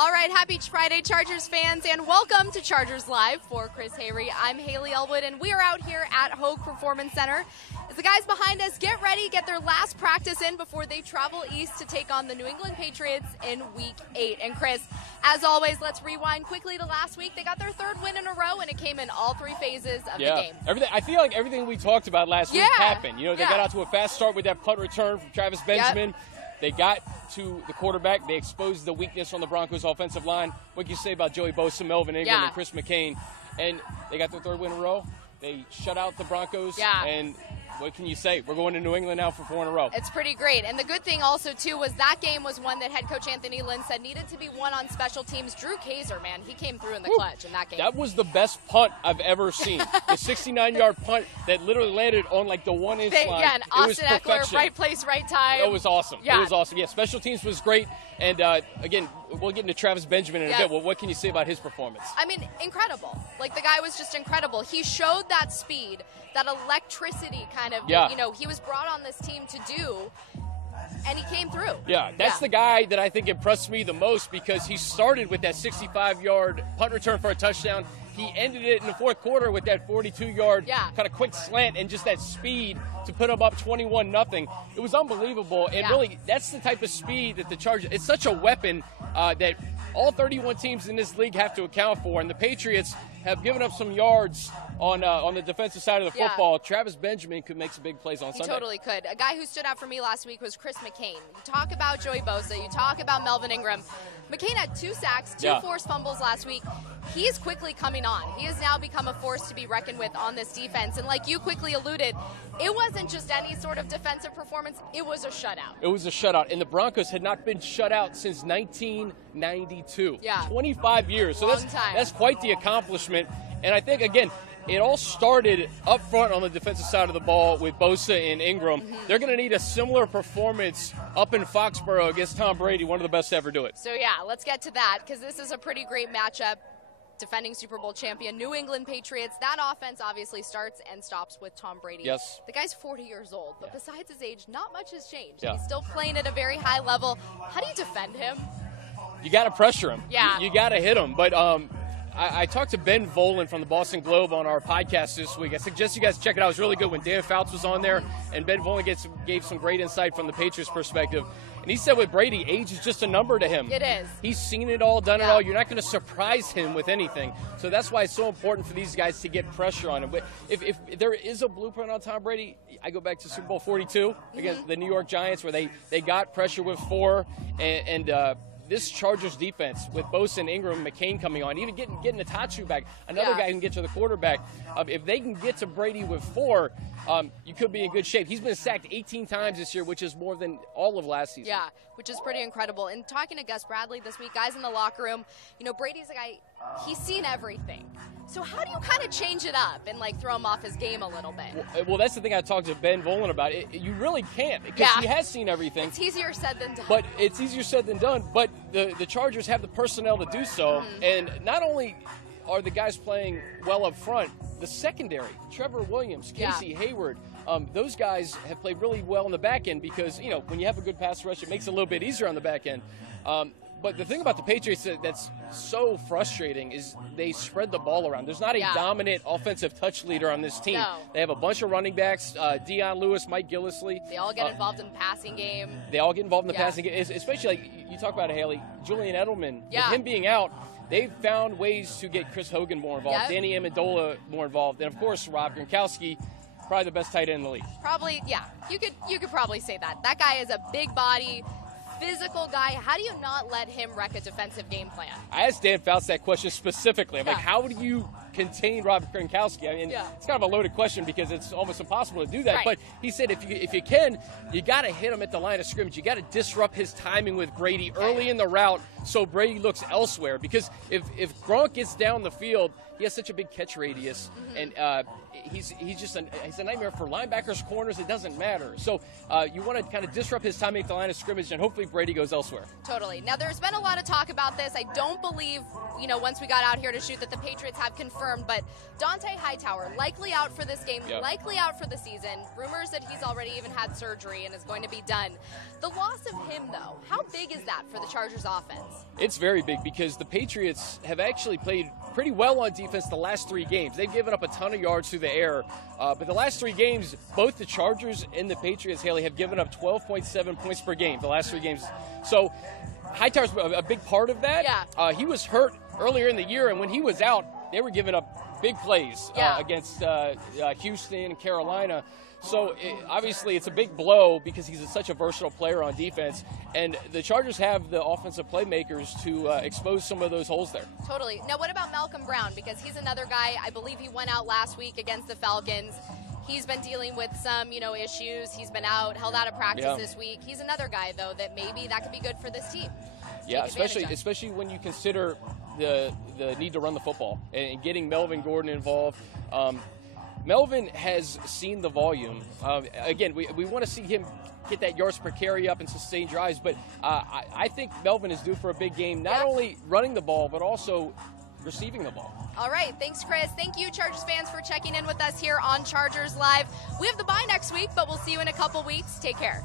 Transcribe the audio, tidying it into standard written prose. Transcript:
All right, happy Friday, Chargers fans, and welcome to Chargers Live. For Chris Hayre, I'm Haley Elwood, and we are out here at Hogue Performance Center. As the guys behind us get ready, get their last practice in before they travel east to take on the New England Patriots in Week 8. And Chris, as always, let's rewind quickly to last week. They got their third win in a row, and it came in all three phases of the game. I feel like everything we talked about last week happened. You know, they got out to a fast start with that punt return from Travis Benjamin. They got to the quarterback. They exposed the weakness on the Broncos' offensive line. What can you say about Joey Bosa, Melvin Ingram, and Chris McCain? And they got their third win in a row. They shut out the Broncos. And what can you say? We're going to New England now for 4 in a row. It's pretty great. And the good thing also, too, was that game was one that head coach Anthony Lynn said needed to be won on special teams. Drew Kaiser, man, he came through in the clutch in that game. That was the best punt I've ever seen. The 69-yard punt that literally landed on, like, the 1-inch line. Yeah, and Austin Eckler, right place, right time. It was awesome. Yeah. It was awesome. Yeah, special teams was great. And, again, we'll get into Travis Benjamin in a bit. Well, what can you say about his performance? I mean, incredible. Like, the guy was just incredible. He showed that speed, that electricity kind of, you know, he was brought on this team to do, and he came through. Yeah, that's the guy that I think impressed me the most because he started with that 65-yard punt return for a touchdown. He ended it in the fourth quarter with that 42-yard kind of quick slant and just that speed to put them up 21-0. It was unbelievable. And really, that's the type of speed that the Chargers – it's such a weapon that all 31 teams in this league have to account for. And the Patriots have given up some yards on the defensive side of the football. Travis Benjamin could make some big plays on Sunday. He totally could. A guy who stood out for me last week was Chris McCain. You talk about Joey Bosa. You talk about Melvin Ingram. McCain had 2 sacks, 2 forced fumbles last week. He's quickly coming on. He has now become a force to be reckoned with on this defense. And like you quickly alluded, it wasn't just any sort of defensive performance. It was a shutout. It was a shutout. And the Broncos had not been shut out since 1992. 25 years. So that's quite the accomplishment. And I think, again, it all started up front on the defensive side of the ball with Bosa and Ingram. They're going to need a similar performance up in Foxborough against Tom Brady, one of the best to ever do it. So, let's get to that because this is a pretty great matchup. Defending Super Bowl champion New England Patriots. That offense obviously starts and stops with Tom Brady. Yes. The guy's 40 years old, but besides his age, not much has changed. He's still playing at a very high level. How do you defend him? You got to pressure him. Yeah. You got to hit him. But I talked to Ben Volen from the Boston Globe on our podcast this week. I suggest you guys check it out. It was really good when Dan Fouts was on there, and Ben Volen gave some great insight from the Patriots' perspective. And he said with Brady, age is just a number to him. It is. He's seen it all, done it all. You're not going to surprise him with anything. So that's why it's so important for these guys to get pressure on him. But if there is a blueprint on Tom Brady, I go back to Super Bowl 42 against the New York Giants where they got pressure with 4 and this Chargers defense with Bosa and Ingram, McCain coming on, even getting Natachu back, another guy who can get to the quarterback. If they can get to Brady with 4, you could be in good shape. He's been sacked 18 times this year, which is more than all of last season. Yeah, which is pretty incredible. And talking to Gus Bradley this week, guys in the locker room, you know, Brady's a guy, he's seen everything. So how do you kind of change it up and, like, throw him off his game a little bit? Well, that's the thing I talked to Ben Volen about. You really can't because he has seen everything. It's easier said than done. But it's easier said than done. But the Chargers have the personnel to do so. And not only are the guys playing well up front, the secondary, Trevor Williams, Casey Hayward, those guys have played really well in the back end because, you know, when you have a good pass rush, it makes it a little bit easier on the back end. But the thing about the Patriots that's so frustrating is they spread the ball around. There's not a dominant offensive touch leader on this team. No. They have a bunch of running backs, Deion Lewis, Mike Gillislee. They all get involved in the passing game. They all get involved in the passing game, especially like you talk about it, Haley, Julian Edelman. With him being out, they've found ways to get Chris Hogan more involved, Danny Amendola more involved, and, of course, Rob Gronkowski, probably the best tight end in the league. Probably, you could probably say that. That guy is a big body, physical guy. How do you not let him wreck a defensive game plan? I asked Dan Fouts that question specifically. I'm like, how do you contain Rob Gronkowski? I mean, it's kind of a loaded question because it's almost impossible to do that. Right. But he said if you can, you got to hit him at the line of scrimmage. You got to disrupt his timing with Brady early in the route so Brady looks elsewhere. Because if Gronk gets down the field, he has such a big catch radius, and he's a nightmare for linebackers, corners. It doesn't matter. So you want to kind of disrupt his timing at the line of scrimmage, and hopefully Brady goes elsewhere. Totally. Now, there's been a lot of talk about this. I don't believe, once we got out here to shoot, that the Patriots have confirmed confirmed, but Dante Hightower likely out for this game, likely out for the season. Rumors that he's already even had surgery and is going to be done. The loss of him, though, how big is that for the Chargers offense? It's very big because the Patriots have actually played pretty well on defense the last 3 games. They've given up a ton of yards through the air, but the last 3 games, both the Chargers and the Patriots, Haley, have given up 12.7 points per game the last 3 games. So Hightower's a big part of that. Yeah. He was hurt earlier in the year, and when he was out, they were giving up big plays against Houston and Carolina. So obviously it's a big blow because he's such a versatile player on defense, and the Chargers have the offensive playmakers to expose some of those holes there. Totally. Now what about Malcolm Brown? Because he's another guy, I believe he went out last week against the Falcons. He's been dealing with some, issues. He's been held out of practice this week. He's another guy, though, that maybe that could be good for this team. Yeah, especially when you consider the need to run the football and getting Melvin Gordon involved. Melvin has seen the volume. Again, we want to see him get that yards per carry up and sustain drives, but I think Melvin is due for a big game, not only running the ball, but also receiving the ball. All right. Thanks, Chris. Thank you, Chargers fans, for checking in with us here on Chargers Live. We have the bye next week, but we'll see you in a couple weeks. Take care.